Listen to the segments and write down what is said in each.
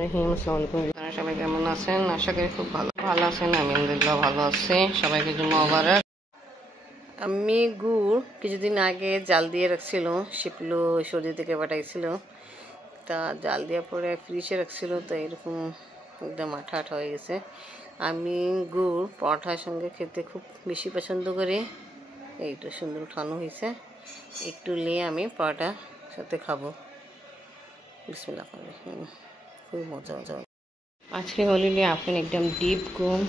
রহিম। আসসালামু আলাইকুম। আপনারা সবাই কেমন আছেন? আশা করি খুব ভালো আছেন। আমি আলহামদুলিল্লাহ ভালো আছি। সবাইকে জুম্মা মুবারক। আমি গুড় কিছুদিন আগে জাল দিয়ে রাখছিল, শিপলু সৌদি থেকে পাঠাইছিল। তা জাল দেওয়ার পরে ফ্রিজে রাখছিল, তো এরকম একদম আঠা আঠা হয়ে গেছে। আমি গুড় পরোটার সঙ্গে খেতে খুব বেশি পছন্দ করি। এইটা সুন্দর উঠানো হয়েছে, একটু নিয়ে আমি পরোটার সাথে খাবো। বিসমিল্লাহ করে খুব মজা মজা। আজকে হলিডে, আপনি একদম ডিপ ঘুম।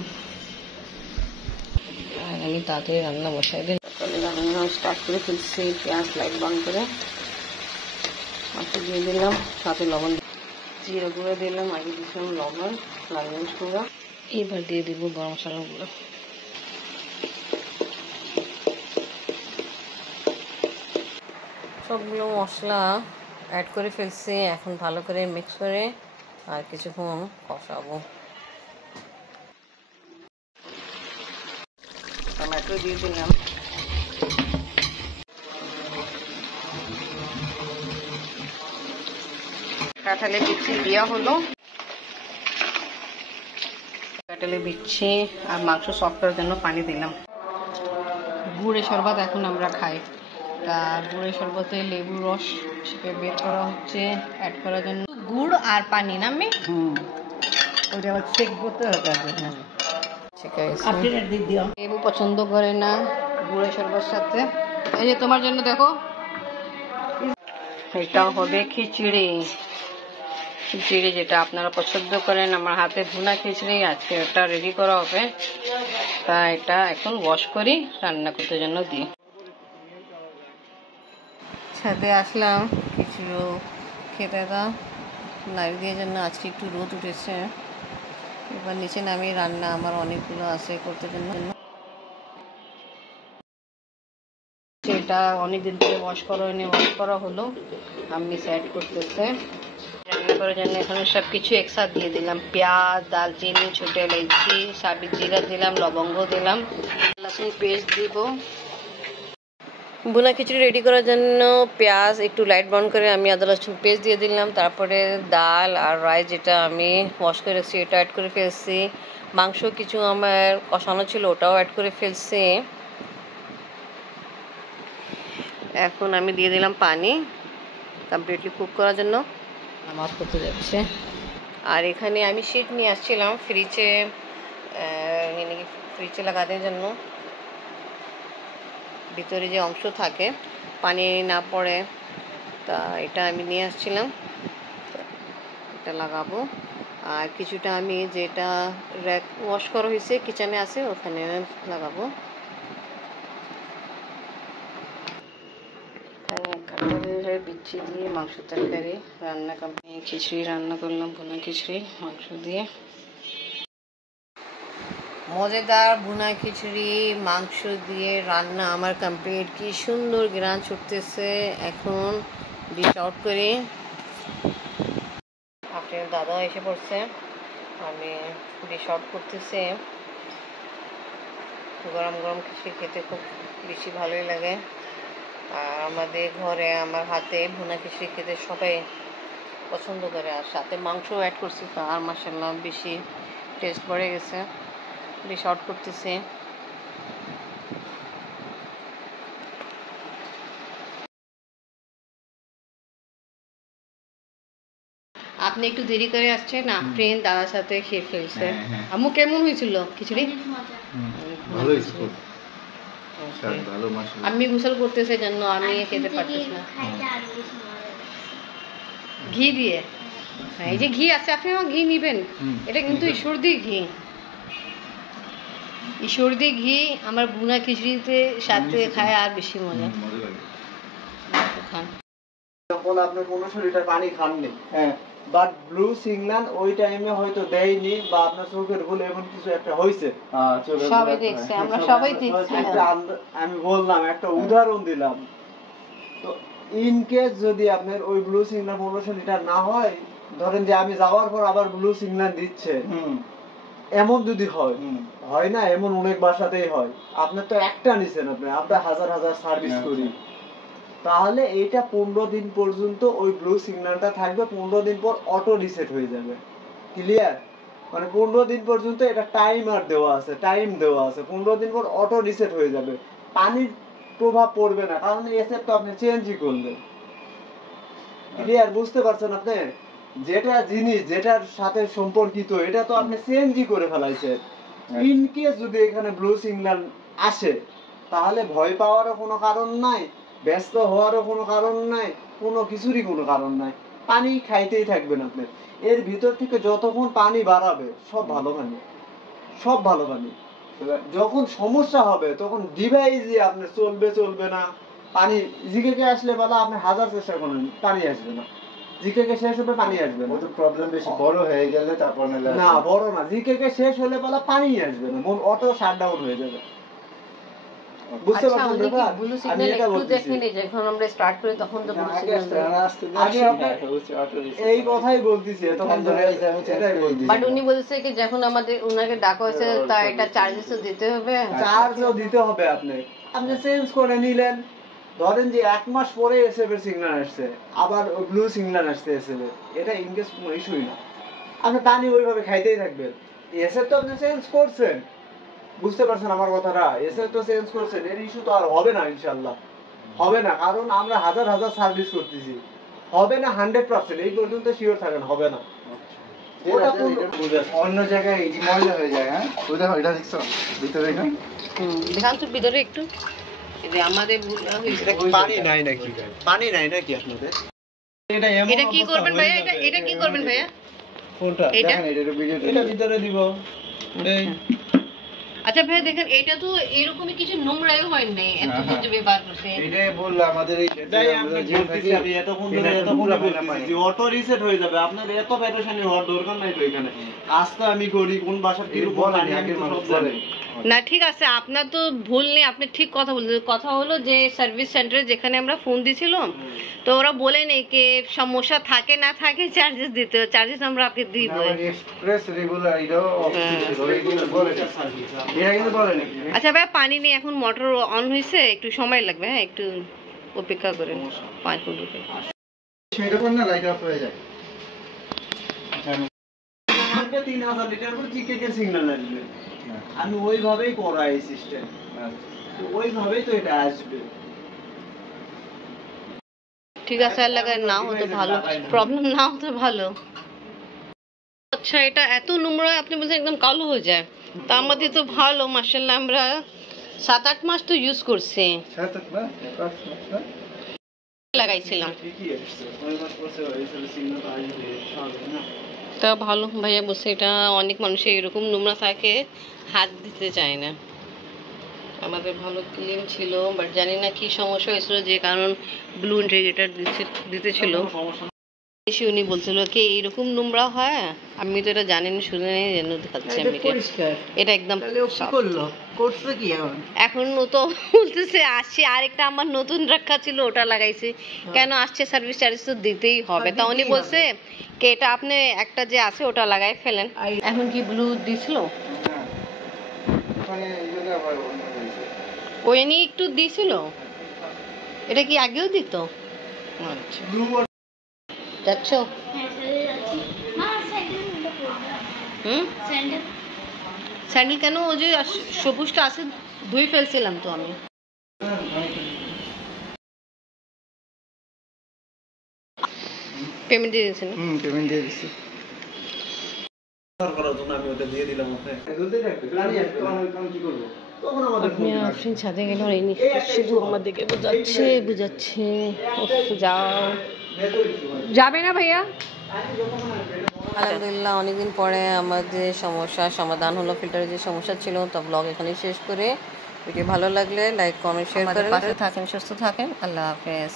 আর আমি তাড়াতাড়ি রান্না বসাই দিই। রান্না স্টার্ট করে ফেলছি। পেঁয়াজ লাইট বন্ধ করে মাছ দিয়ে দিলাম, সাথে লবণ জিরা গুঁড়ো দিলাম, আগে দিয়েছিলাম লবণ, লাল মরিচ গুঁড়ো। এবার দিয়ে দিব গরম মশলাগুলো। সবগুলো মশলা অ্যাড করে ফেলছি। এখন ভালো করে মিক্স করে আর কিছুক্ষণ কষাবো। টমেটো দিয়ে দিলাম, কাঁঠালে বিচি দেওয়া হলো। কাঁঠালে বিচি আর মাংস সফট করার জন্য পানি দিলাম। গুড়ের শরবত এখন আমরা খাই। তা গুড়ের শরবতে লেবু রস বের করা হচ্ছে অ্যাড করার জন্য। গুড় আর পানি না আমি ওইটা আবার চেক করতে হবে। লেবু পছন্দ করে না গুড়ের শরবতের সাথে। এই যে তোমার জন্য দেখো, এটা হবে খিচুড়ি। খিচুড়ি যেটা আপনারা পছন্দ করেন। আমার হাতে ভুনা খিচুড়ি আছে, ওটা রেডি করা হবে। তা এটা এখন ওয়াশ করি, রান্না করতে জন্য দিই। ছাদে আসলাম কিছু খেতে দাও নাড়ি দিয়ে জন্য। আজকে একটু রোদ উঠেছে। এবার নিচে নামি রান্না আমার অনেকগুলো আছে করতে জন্য। সেটা অনেকদিন ধরে ওয়াশ করা হলো। আমি সেট করতেছে রান্না করার জন্য। এখানে সব কিছু একসাথে দিয়ে দিলাম। পেঁয়াজ, দালচিনি, ছোট এলাচি, সাবিত জিরা দিলাম, লবঙ্গ দিলাম, লসুন পেস্ট দিব। ভুনা খিচুড়ি রেডি করার জন্য পেঁয়াজ একটু লাইট ব্রাউন করে আমি আদা রসুন পেস্ট দিয়ে দিলাম। তারপরে ডাল আর রাইস যেটা আমি ওয়াশ করে রেখেছি এটা অ্যাড করে ফেলছি। মাংস কিছু আমার কষানো ছিল, ওটাও অ্যাড করে ফেলছি। এখন আমি দিয়ে দিলাম পানি কমপ্লিটলি কুক করার জন্য। আমার করতে যাচ্ছে। আর এখানে আমি শিট নিয়ে আসছিলাম ফ্রিজে লাগানোর জন্য। ভিতরে যে অংশ থাকে পানি না পড়ে, তা এটা আমি নিয়ে আসছিলাম, এটা লাগাবো। আর কিছুটা আমি যেটা র্যাক ওয়াশ করা হয়েছে কিচেনে আছে ওখানে লাগাবো। কাঁঠালের বিচি দিয়ে মাংস তরকারি রান্না কমপ্লিট। খিচুড়ি রান্না করলাম, ভুনা খিচুড়ি মাংস দিয়ে। মজাদার ভুনা খিচুড়ি মাংস দিয়ে রান্না আমার কমপ্লিট। কি সুন্দর গ্রান ছুটতেছে। এখন ডিশ আউট করি। আপনার দাদা এসে পড়ছে, আমি ডিশ আউট করতেছি। গরম গরম খিচুড়ি খেতে খুব বেশি ভালোই লাগে। আর আমাদের ঘরে আমার হাতে ভুনা খিচুড়ি খেতে সবাই পছন্দ করে। আর সাথে মাংস অ্যাড করছি, তো আর মাশাআল্লাহ বেশি টেস্ট বেড়ে গেছে। ডিশ আউট করতেছি। আপনি একটু দেরি করে আসছেন, ফ্রেন্ড দাদার সাথে খেয়ে ফেলছে। আম্মু কেমন হয়েছিল খিচুড়ি? ভালো হয়েছে। আমি গোসল করতেছে জন্য আমি খেতে পারতেছি না। ঘি দিয়ে, এই যে ঘি আছে, আপনি আমার ঘি নিবেন। এটা কিন্তু ঈশ্বরদী ঘি। ঈশ্বরদী ঘি আমার ভুনা খিচুড়িতে সাথে খায় আর বেশি মজা। খান যখন আপনি 1500 লিটার পানি খাননি, হ্যাঁ, বাট ব্লু সিগন্যাল ওই টাইমে হয়তো দেয়নি, বা আপনার চোখের ভুল এমন কিছু একটা হয়েছে। সবাই দেখছে, আমরা সবাই দেখছি। আমি বললাম, একটা উদাহরণ দিলাম। তো ইন কেস যদি আপনার ওই ব্লু সিগন্যাল 1500 লিটার না হয়, ধরেন যে আমি যাওয়ার পর আবার ব্লু সিগন্যাল দিচ্ছে, এমন যদি হয় না, এমন অনেক বাসাতেই হয়। আপনার তো একটা নিছেন, আমরা হাজার হাজার সার্ভিস করি, তাহলে এইটা 15 দিন পর্যন্ত ওই ব্লু সিগন্যালটা থাকবে। 15 দিন পর অটো রিসেট হয়ে যাবে। ক্লিয়ার? মানে 15 দিন পর্যন্ত এটা টাইমার দেওয়া আছে, টাইম দেওয়া আছে। 15 দিন পর অটো রিসেট হয়ে যাবে, পানির প্রভাব পড়বে না, কারণ এসএফ তো আপনি চেঞ্জই করলেন। ক্লিয়ার? বুঝতে পারছেন আপনি? যেটা জিনিস যেটার সাথে সম্পর্কিত এটা তো আপনি চেঞ্জই করে ফেলাইছেন। ইন কেস যদি এখানে ব্লু সিগন্যাল আসে তাহলে ভয় পাওয়ারও কোনো কারণ নাই, ব্যস্ত হওয়ারও কোনো কারণ নাই, কোনো কিছুরই কোনো কারণ নাই। পানি খাইতেই থাকবেন আপনি। এর ভিতর থেকে যতক্ষণ পানি বাড়াবে সব ভালো পানি, সব ভালো পানি। যখন সমস্যা হবে তখন ডিভাইসই আপনার চলবে চলবে না। পানি জিকেকে আসলে বলা আপনি হাজার চেষ্টা করেন, পানি আসবে না। জিকেকে শেষ হবে, পানি আসবে না। প্রবলেম বেশি বড় হয়ে গেলে তারপর না, বড় না, জিকেকে শেষ হলে বলা পানি আসবে না, মন অটো শাটডাউন হয়ে যাবে। বুঝতে আচ্ছা, পারছেন আমাদের কি ব্যাপার? ব্লু আমি সিগন্যাল এটা একটু বলতেছি। দেখেন, এই যে যখন আমরা স্টার্ট করি তখন তো ব্লু সিগন্যাল, আমি আপনার এই কথাই বলতেছি, তখন ধরে এটাই বলতেছি। বাট উনি বলছে কি যখন আমাদের উনাকে ডাকা হয়েছে তা এটা চার্জেসও দিতে হবে। চার্জও দিতে হবে আপনি। আপনি চেঞ্জ করে নিলেন, ধরেন যে 1 মাস পরে এসএফ এর সিগন্যাল আসছে, আবার ব্লু সিগন্যাল আসছে এসএফ এর, এটা ইনকেস কোনো ইস্যুই না। আপনি পানি ওইভাবে খাইতেই থাকবেন। এসএফ তো আপনি চেঞ্জ করছেন, বুঝতে পারছেন আমার কথাটা? এসএফ তো চেঞ্জ করছেন, এর ইস্যু তো আর হবে না ইনশাআল্লাহ, হবে না, কারণ আমরা হাজার হাজার সার্ভিস করতেছি। হবে না 100%, এই পর্যন্ত শিওর থাকেন হবে না। ওটা অন্য জায়গায় এই ময়লা হয়ে যায়। হ্যাঁ, ওই দেখো এটা দেখছো ভিতরে এখানে দেখান তো ভিতরে একটু, এই যে আমাদের এটা কি পানি নাই নাকি? পানি নাই নাকি আপনাদের? এটা কি করবেন ভাইয়া? এটা কি করবেন ভাইয়া? কোনটা? এটা দেখেন এটা ভিডিও এটা ভিতরে দিব। এই আচ্ছা ভাইয়া দেখেন, এটা তো এরকমই কিছু নোংরাও হয় নাই এত কিছু ব্যবহার করতে। এটাই বললাম আমাদের এই এটাই আমি বলতেছি, আমি এতক্ষণ বলতেছি অটো রিসেট হয়ে যাবে। আপনার এত প্যারেশানি হওয়ার দরকার নাই তো এখানে। কাজ তো আমি করি, কোন বাসার কি রকম পানি আমি তো সব জানি। না ঠিক আছে, আপনার তো ভুল নেই, আপনি ঠিক কথা বলছেন। কথা হলো যে সার্ভিস সেন্টারে যেখানে আমরা ফোন দিয়েছিলাম তো ওরা বলে নেই কি সমস্যা থাকে না থাকে চার্জেস দিতে হবে, চার্জেস আমরা আপনাকে দিব। এক্সপ্রেস রেগুলার এটাও বলে এটা কিন্তু বলে নাকি আচ্ছা ভাই, পানি নেই এখন, মোটর অন হয়েছে, একটু সময় লাগবে, হ্যাঁ একটু অপেক্ষা করেন 5 মিনিট। সেটা পর না লাইট অফ হয়ে যায়। 3000 লিটার করে জিকেকে সিগন্যাল আসবে, আমি ওইভাবেই করাই সিস্টেম, ওইভাবেই তো এটা আসবে। ঠিক আছে, আর লাগায় না হতো ভালো, প্রবলেম না হতো ভালো। আচ্ছা, এটা এত নোংরা আপনি বলছেন একদম কালো হয়ে যায়, তা আমাদের তো ভালো মাশাআল্লাহ, আমরা 7-8 মাস তো ইউজ করছি, লাগাইছিলাম। তা ভালো ভাইয়া বলছে, এটা অনেক মানুষের এরকম নোংরা থাকে হাত দিতে চায় না। আমাদের ভালো ক্লিন ছিল, বাট জানি না কি সমস্যা হয়েছিল যে কারণ ব্লু ইন্ডিকেটর দিতেছিল। এসে উনি বলছিল কি এরকম নোংরা হয়, আমি তো এটা জানি না, শুনে নেই, যেন দেখাচ্ছি আমি এটা একদম করছে কি এখন ও তো বলতেছে আসছে, আরেকটা আমার নতুন রাখা ছিল ওটা লাগাইছে, কেন আসছে সার্ভিস চার্জ তো দিতেই হবে। তা উনি বলছে কি এটা আপনি একটা যে আছে ওটা লাগাই ফেলেন। এখন কি ব্লু দিছিল ওই নিয়ে একটু দিছিল, এটা কি আগেও দিত? আচ্ছা, যাচ্ছ? স্যান্ডেল কেন? ওই যে সবুজটা আছে, ধুই ফেলছিলাম তো আমি। পেমেন্ট দিয়ে দিয়েছেন? পেমেন্ট দিয়ে দিছি। আমি ওটা দিয়ে দিলাম কি করবো? আপনি আফরিন ছাদে গেল, শুধু আমাদেরকে বুঝাচ্ছে যাও, যাবে না ভাইয়া। আলহামদুলিল্লাহ অনেকদিন পরে আমাদের সমস্যার সমাধান হলো, ফিল্টারের যে সমস্যা ছিল। তো ব্লগ এখানেই শেষ করে, ভিডিও ভালো লাগলে লাইক কমেন্ট শেয়ার করে পাশে থাকেন, সুস্থ থাকেন, আল্লাহ হাফেজ।